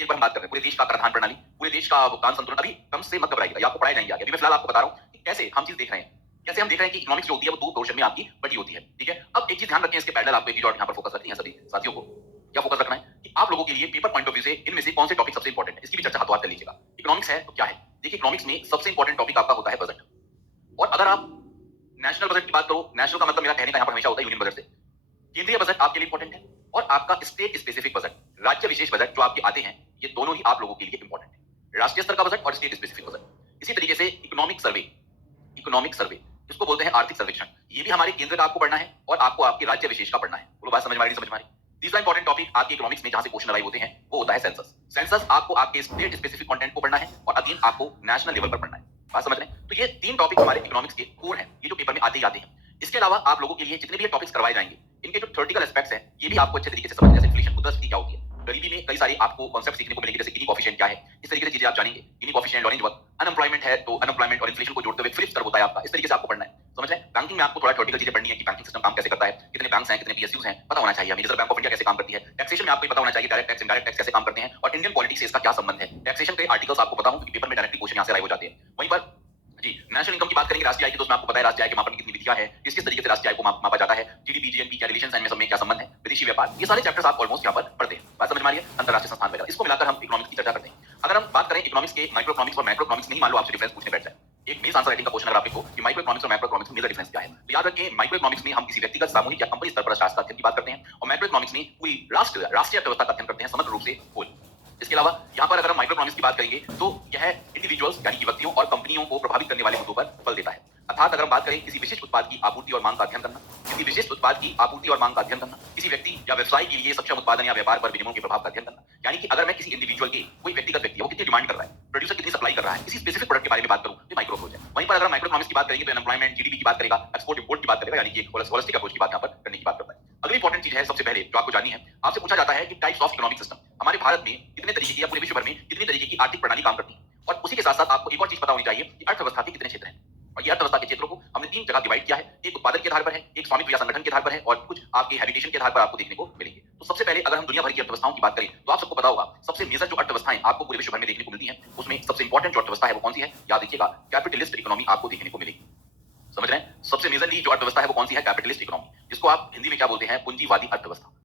एक बार हम बात कर रहे हैं पूरे देश का कराधान प्रणाली, पूरे देश का भुगतान संतुलन। अभी कम से मत घबराइएगा, ये आपको पढ़ाया जाएंगे आगे। अभी मैं फिलहाल आपको बता रहा हूँ कि कैसे हम चीज देख रहे हैं, कैसे हम देख रहे हैं कि इकोनॉमिक्स जो होती है वो दो पोर्शन में आपकी बटी होती है। ठीक है, अब एक चीज ध्यान रखें, इसके पैरेलल आपको एक चीज और यहाँ पर फोकस रखनी है सभी साथियों को। क्या फोकस रखना है कि आप लोगों के लिए पेपर पॉइंट ऑफ व्यू से इनमें से कौन से टॉपिक सबसे इंपॉर्टेंट है, इसकी भी चर्चा हाथों हाथ कर लीजिएगा। इकोनॉमिक्स है तो क्या है, देखिए इकोनॉमिक्स में सबसे इंपॉर्टेंट टॉपिक आपका होता है बजट। और अगर आप नेशनल बजट की बात करो, नेशनल का मतलब मेरा कहने का यहाँ पर हमेशा होता है यूनियन बजट से। केंद्रीय बजट आपके लिए इंपॉर्टेंट है, और आपका स्टेट स्पेसिफिक बजट, राज्य विशेष बजट जो आपके आते हैं, ये दोनों ही आप लोगों के लिए इंपॉर्टेंट है, राष्ट्रीय स्तर का बजट और स्टेट स्पेसिफिक बजट। इसी तरीके से इकोनॉमिक सर्वे इसको बोलते हैं आर्थिक सर्वेक्षण, ये भी हमारे केंद्र का आपको पढ़ना है और आपको आपके राज्य विशेष का पढ़ना है। बोलो बात समझ में आ रही है? समझ में आ रही है? तीसरा इंपॉर्टेंट टॉपिक आपके इकोनॉमिक्स में जहां से क्वेश्चन लगाए होते हैं वो होता है सेंसस। सेंसस आपको आपके स्टेट स्पेसिफिक कंटेंट को पढ़ना है और अगेन आपको नेशनल लेवल पर पढ़ना है। बात समझ रहे हैं? तो ये तीन टॉपिक हमारे इकोनॉमिक्स के कोर हैं, ये जो पेपर में आते ही आते हैं। इसके अलावा आप लोगों के लिए जितने भी टॉपिक्स करवाए जाएंगे, इनके जो थ्योरेटिकल एस्पेक्ट्स हैं ये भी आपको अच्छे तरीके से समझना है। जैसे इन्फ्लेशन, मुद्रास्फीति क्या होती है, गरीबी में कई सारे आपको कॉन्सेप्ट सीखने को मिलेंगे, जैसे गिनी कोएफिशिएंट क्या है, इस तरीके से चीजें आप जानेंगे। गिनी कोएफिशिएंट, ऑरेंज वर्क, अनएम्प्लॉयमेंट है तो अनएम्प्लॉयमेंट और इन्फ्लेशन को जोड़ते हुए फिलिप्स कर्व होता है आपका, इस तरीके से आपको पढ़ना है। समझ रहे हैं? बैंकिंग में आपको थोड़ा थ्योरेटिकल चीजें पढ़नी है कि बैंकिंग सिस्टम काम कैसे करता है, कितने बैंक्स हैं, कितने पीएसयूज हैं, पता होना चाहिए हमें। रिजर्व बैंक ऑफ इंडिया कैसे काम करती है। टैक्सेशन में आपको पता होना चाहिए डायरेक्ट टैक्स, इनडायरेक्ट टैक्स कैसे काम करते हैं, और इंडियन पॉलिटिक्स से इसका क्या संबंध है। टैक्सेशन के आर्टिकल्स आपको पता हो क्योंकि पेपर में डायरेक्टली क्वेश्चन यहां से आए हो जाते हैं। वहीं पर जी नेशनल इनकम की बात करेंगे, राष्ट्रीय आय की, तो उसमें आपको पता है राष्ट्रीय आय के मापन की कितनी विधियां है, किस किस तरीके से राष्ट्रीय आय को मापा जाता है, जीडीपी, जीएनपी क्या रिलेशंस हैं, इनमें सब में क्या संबंध है, विदेशी व्यापार, ये सारे चैप्टर्स आप ऑलमोस्ट यहां पर पढ़ते हैं। बात समझ में आ रही है? अंतरराष्ट्रीय संस्थान वगैरह, इसको मिलाकर हम इकोनॉमिक्स की चर्चा करते हैं। अगर हम बात करें इकोनॉमिक्स के माइक्रो इकोनॉमिक्स और मैक्रो इकोनॉमिक्स में ही मान लो आपसे डिफरेंस पूछने बैठ जाए, एक मेल्स आंसर राइटिंग का क्वेश्चन अगर आप लिखो कि माइक्रो इकोनॉमिक्स और मैक्रो इकोनॉमिक्स में मेजर डिफरेंस क्या है, तो याद रखें माइक्रो इकोनॉमिक्स में हम किसी व्यक्तिगत, सामूहिक या कंपनी स्तर पर अर्थशास्त्र का अध्ययन की बात करते हैं, और मैक्रो इकोनॉमिक्स में पूरी राष्ट्रीय अर्थव्यवस्था का अध्ययन करते हैं समग्र रूप से होल। इसके अलावा यहाँ पर अगर हम माइक्रो इकोनॉमिक्स की बात करेंगे तो यह इंडिविजुअल्स यानी कि व्यक्तियों और कंपनियों को प्रभावित करने वाले मुद्दों पर बल देता है। अर्थात अगर हम बात करें किसी विशिष्ट उत्पाद की आपूर्ति और मांग का अध्ययन करना, किसी विशिष्ट उत्पाद की आपूर्ति और मांग का अध्ययन करना, किसी व्यक्ति या व्यवसाय के लिए सक्षम उत्पादन या व्यापार पर विनियमों के प्रभाव का अध्ययन करना, यानी कि अगर मैं किसी इंडिविजुअल के, कोई व्यक्तिगत व्यक्ति है, वो कितनी डिमांड कर रहा है, प्रोड्यूसर कितनी सप्लाई कर रहा है, किसी स्पेसिफिक प्रोडक्ट के बारे में बात करूं तो माइक्रो अप्रोच है। वहीं पर अगर माइक्रो इकोनॉमिक्स की बात करेंगे तो अनएम्प्लॉयमेंट, जीडीपी की बात करेगा, एक्सपोर्ट इंपोर्ट की बात करेगा, यानी कि एक होलिस्टिक अप्रोच की बात यहाँ पर करने की बात करता है। अगली इंपॉर्टेंट चीज है सबसे पहले जो आपको जाननी है, आपसे पूछा जाता है कि टाइप्स ऑफ इकोनॉमिक सिस्टम, हमारे भारत में कितने तरीके की या पूरे विश्व भर में कितनी तरीके की आर्थिक प्रणाली काम करती है। और उसी के साथ साथ आपको एक और चीज पता होनी चाहिए कि अर्थव्यवस्था के कितने क्षेत्र हैं, और ये अर्थव्यवस्था के क्षेत्रों को हमने तीन जगह डिवाइड किया है। एक उत्पादन के आधार पर है, एक स्वामित्व या संगठन के आधार पर है, और कुछ आपके हैबिटेशन के आधार पर आपको देखने को मिलेंगे। तो सबसे पहले अगर हम दुनिया भर की अर्थव्यवस्थाओं की बात करें तो आप सबको पता होगा सबसे मेजर जो अर्थव्यवस्थाएं आपको पूरे विश्व भर में देखने को मिलती हैं, उसमें सबसे इंपॉर्टेंट जो अर्थव्यवस्था है वो कौन सी है, याद रखिएगा कैपिटलिस्ट इकोनॉमी आपको देखने को मिलेगी। समझ रहे हैं? सबसे मेजरली जो अर्थव्यवस्था है वो कौन सी है, कैपिटलिस्ट इकोनॉमी, जिसको आप हिंदी में क्या बोलते हैं, पूंजीवादी अर्थव्यवस्था।